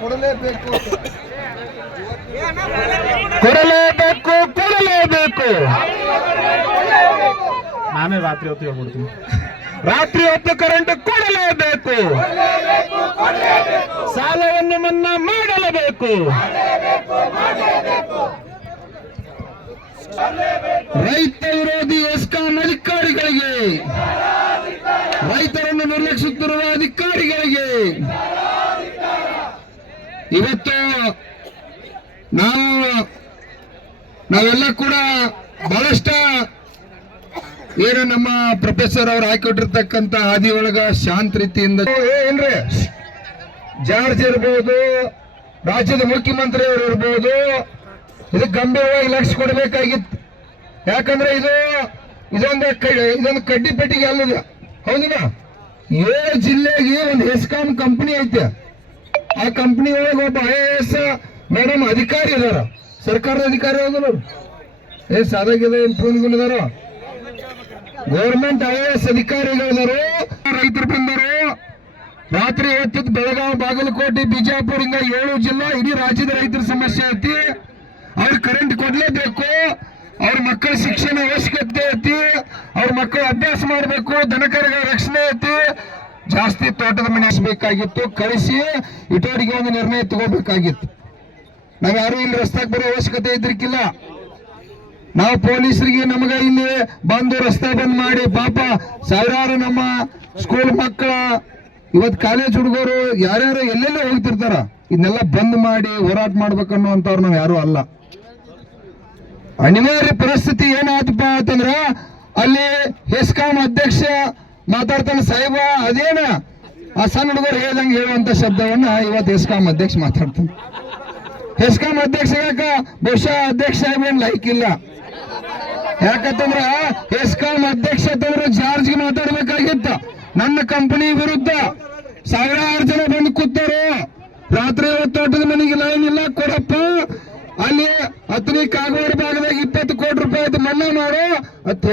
ಕೊಡಲೇಬೇಕು ಕೊಡಲೇಬೇಕು ಕೊಡಲೇಬೇಕು. ನಾನೇ ರಾತ್ರಿ ಹೊತ್ತು ಹೇಳ್ಬಿಡ್ತೀನಿ. ರಾತ್ರಿ ಹೊತ್ತು ಕರೆಂಟ್ ಕೊಡಲೇಬೇಕು. ಸಾಲವನ್ನು ಮನ್ನಾ ಮಾಡಲೇಬೇಕು. ರೈತ ವಿರೋಧಿ ಎಸ್ಕಾಂ ಅಧಿಕಾರಿಗಳಿಗೆ, ರೈತರನ್ನು ನಿರ್ಲಕ್ಷಿಸುತ್ತಿರುವ ಅಧಿಕಾರಿಗಳಿಗೆ ಇವತ್ತು ನಾವು, ನಾವೆಲ್ಲ ಕೂಡ ಬಹಳಷ್ಟ ಏನು ನಮ್ಮ ಪ್ರೊಫೆಸರ್ ಅವ್ರು ಹಾಕಿಟ್ಟಿರ್ತಕ್ಕಂಥ ಹಾದಿ ಒಳಗ ಶಾಂತ ರೀತಿಯಿಂದ ಏನ್ರಿ? ಜಾರ್ಜ್ ಇರ್ಬೋದು, ರಾಜ್ಯದ ಮುಖ್ಯಮಂತ್ರಿ ಅವರು ಇರ್ಬೋದು, ಇದು ಗಂಭೀರವಾಗಿ ಲಕ್ಷ ಕೊಡಬೇಕಾಗಿತ್ತು. ಯಾಕಂದ್ರೆ ಇದು ಇದೊಂದು ಇದೊಂದು ಕಡ್ಡಿ ಪೆಟ್ಟಿಗೆ ಅಲ್ಲದ. ಹೌದಿನ ಏಳು ಜಿಲ್ಲೆಗೆ ಒಂದು ಹೆಸ್ಕಾಂ ಕಂಪನಿ ಐತೆ. ಆ ಕಂಪನಿ ಒಳಗೆ ಒಬ್ಬ ಐ ಎ ಎಸ್ ಮೇಡಮ್ ಅಧಿಕಾರಿ ಇದಾರ. ಸರ್ಕಾರದ ಅಧಿಕಾರಿ ಅದಾರ ಏ, ಸಾದಾಗಿದೆ improvement government I A S ಅಧಿಕಾರಿಗಳಿದಾರು ರೈತರು ಬಂದರು? ರಾತ್ರಿ ಹೊತ್ತಿದ್ದು ಬೆಳಗಾವಿ ಬಾಗಲಕೋಟೆ, ಬಿಜಾಪುರ ಹಿಂಗ ಏಳು ಜಿಲ್ಲಾ ಇಡೀ ರಾಜ್ಯದ ರೈತರ ಸಮಸ್ಯೆ ಐತಿ. ಅವ್ರ ಕರೆಂಟ್ ಕೊಡ್ಲೇಬೇಕು. ಅವ್ರ ಮಕ್ಕಳ ಶಿಕ್ಷಣ ಅವಶ್ಯಕತೆ ಐತಿ. ಅವ್ರ ಮಕ್ಕಳು ಅಭ್ಯಾಸ ಮಾಡಬೇಕು. ದನಕರಗಳ ರಕ್ಷಣೆ ಐತಿ. ಜಾಸ್ತಿ ತೋಟದ ಮನೆ ಹಚ್ಬೇಕಾಗಿತ್ತು ಕಳಿಸಿ ಇಟೋರಿಗೆ ಒಂದು ನಿರ್ಣಯ ತಗೋಬೇಕಾಗಿತ್ತು. ನಾವ್ ಯಾರು ಇಲ್ಲಿ ರಸ್ತಾಕ್ ಬರೋ ಅವಶ್ಯಕತೆ ಇದ್ರಿಕ್ಕಿಲ್ಲ ನಾವು ಪೊಲೀಸರಿಗೆ ನಮಗ ಇಲ್ಲಿ ಬಂದು ರಸ್ತೆ ಬಂದ್ ಮಾಡಿ, ಪಾಪ ಸಾವಿರಾರು ನಮ್ಮ ಸ್ಕೂಲ್ ಮಕ್ಕಳ, ಇವತ್ ಕಾಲೇಜ್ ಹುಡುಗರು ಯಾರ್ಯಾರು ಎಲ್ಲೆಲ್ಲೋ ಹೋಗ್ತಿರ್ತಾರ, ಇದನ್ನೆಲ್ಲ ಬಂದ್ ಮಾಡಿ ಹೋರಾಟ ಮಾಡ್ಬೇಕನ್ನುವಂತವ್ರು ನಾವು ಯಾರು ಅಲ್ಲ. ಅನಿವಾರ್ಯ ಪರಿಸ್ಥಿತಿ ಏನಾಯ್ತಪ್ಪ ಅಂತಂದ್ರ, ಅಲ್ಲಿ ಹೆಸ್ಕಾಂ ಅಧ್ಯಕ್ಷ ಮಾತಾಡ್ತಾನೆ, ಸಾಹೇಬ, ಅದೇನ? ಆ ಸಣ್ಣ ಹುಡುಗರು ಹೇಳ್ದಂಗೆ ಹೇಳುವಂತ ಶಬ್ದವನ್ನ ಇವತ್ತು ಎಸ್ಕಾಂ ಅಧ್ಯಕ್ಷ ಮಾತಾಡ್ತಾನೆ. ಎಸ್ಕಾಂ ಅಧ್ಯಕ್ಷ ಬಹುಶಃ ಅಧ್ಯಕ್ಷ ಸಾಹೇಬ್ ಏನ್ ಲೈಕ್ ಇಲ್ಲ. ಯಾಕಂತಂದ್ರ ಎಸ್ಕಾಂ ಅಧ್ಯಕ್ಷ ತಂದ್ರೆ ಜಾರ್ಜ್ಗೆ ಮಾತಾಡ್ಬೇಕಾಗಿತ್ತ. ನನ್ನ ಕಂಪನಿ ವಿರುದ್ಧ ಸಾವಿರಾರು ಜನ ಬಂದು ಕೂತಾರು. ರಾತ್ರಿ ತೋಟದ ಮನೆಗೆ ಲೈನ್ ಇಲ್ಲ, ಕೊಡಪ್ಪ. ಅಲ್ಲಿ ಹತ್ತನೇ ಕಾಗವಾಡ ಭಾಗದಾಗ ಇಪ್ಪತ್ತು ಕೋಟಿ ರೂಪಾಯಿ ಮನ್ನಾ ಮಾಡು